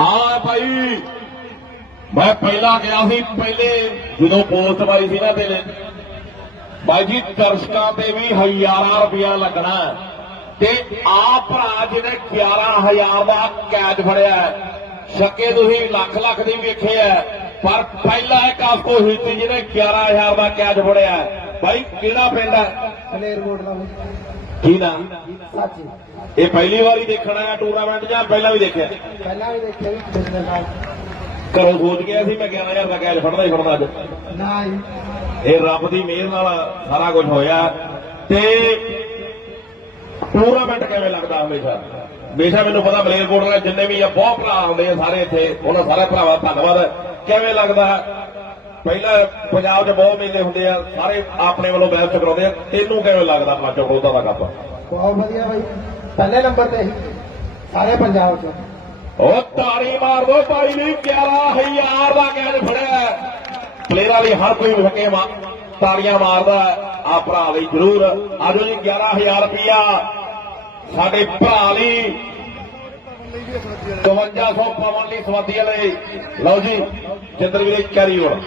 ਹਾਂ ਭਾਈ, ਮੈਂ ਪਹਿਲਾਂ ਗਿਆ ਸੀ, ਪਹਿਲੇ ਜਦੋਂ ਪੋਸਟ ਪਾਈ ਸੀ ਨਾ ਤੇਰੇ ਬਾਈ ਜੀ, ਦਰਸ਼ਕਾਂ ਤੇ ਵੀ ਹਜ਼ਾਰਾਂ ਰੁਪਇਆ ਲੱਗਣਾ ਤੇ ਆ ਭਰਾ ਜਿਹਨੇ 11000 ਦਾ ਕੈਚ ਫੜਿਆ ਹੈ। ਤੁਸੀਂ ਲੱਖ ਲੱਖ ਦੀ ਵੇਖੇ ਆ ਪਰ ਪਹਿਲਾ ਇੱਕ ਆਸਕੋ ਹਿੱਤੀ ਜਿਹਨੇ 11000 ਦਾ ਕੈਚ ਫੜਿਆ ਭਾਈ, ਕਿਹੜਾ ਪਿੰਡ ਹੈ ਮਲੇਰਕੋਟ ਦਾ ਕੀ ਨਾਮ? ਸਾਚੀ। ਇਹ ਪਹਿਲੀ ਵਾਰੀ ਦੇਖਣ ਆਇਆ ਟੂਰਨਾਮੈਂਟ ਜਾਂ ਪਹਿਲਾਂ ਵੀ ਦੇਖਿਆ? ਪਹਿਲਾਂ ਵੀ ਦੇਖਿਆ ਵੀ ਪਿਛਲੇ ਸਾਲ। ਘਰੋਂ ਸੋਚ ਗਿਆ ਸੀ? ਮੈਂ 11000 ਦਾ ਕੈਚ ਫੜਦਾ ਹੀ ਫੜਦਾ ਅੱਜ। ਨਾ ਇਹ ਰੱਬ ਦੀ ਮਿਹਰ ਨਾਲ ਸਾਰਾ ਕੁਝ ਹੋਇਆ। ਤੇ ਟੂਰਨਾਮੈਂਟ ਕਿਵੇਂ ਲੱਗਦਾ ਹਮੇਸ਼ਾ? ਹਮੇਸ਼ਾ ਮੈਨੂੰ ਪਤਾ ਮਲੇਰਕੋਟ ਦੇ ਜਿੰਨੇ ਵੀ ਆ ਬਹੁਤ ਭਰਾ ਆਉਂਦੇ ਆ ਸਾਰੇ ਇੱਥੇ। ਉਹਨਾਂ ਸਾਰੇ ਭਰਾਵਾਂ ਦਾ ਧੰਨਵਾਦ। ਕਿਵੇਂ ਲੱਗਦਾ? ਪਹਿਲਾਂ ਪੰਜਾਬ 'ਚ ਬਹੁਤ ਮੇਲੇ ਹੁੰਦੇ ਆ ਸਾਰੇ ਆਪਣੇ ਵੱਲੋਂ ਬੈਸਟ ਕਰਾਉਂਦੇ ਆ। ਤੈਨੂੰ ਕਿਵੇਂ ਲੱਗਦਾ ਆਪਣਾ ਚੌਕੋਦਾ ਦਾ ਕੱਪ? ਬਹੁਤ ਵਧੀਆ ਬਾਈ। ਪਹਿਲੇ ਨੰਬਰ ਤੇ ਹੀ ਸਾਰੇ ਪੰਜਾਬ ਚ। ਉਹ ਤਾੜੀ ਮਾਰ ਦੋ ਭਾਈ ਲਈ 11000 ਦਾ ਕੈਚ ਫੜਿਆ ਪਲੇਅਰਾਂ ਲਈ ਹਰ ਕੋਈ ਮਾ ਤਾੜੀਆਂ ਮਾਰਦਾ ਆ ਭਰਾ ਲਈ ਜ਼ਰੂਰ। ਆਜੋ ਜੀ 11000 ਰੁਪਿਆ ਸਾਡੇ ਭਰਾ ਲਈ 5200 ਪਵਨ ਲਈ ਸਵਾਦੀਆਂ ਲਈ ਲਓ ਜੀ ਚੰਦਰ ਵੀਰੇ ਕੈਰੀ ਹੋਣ।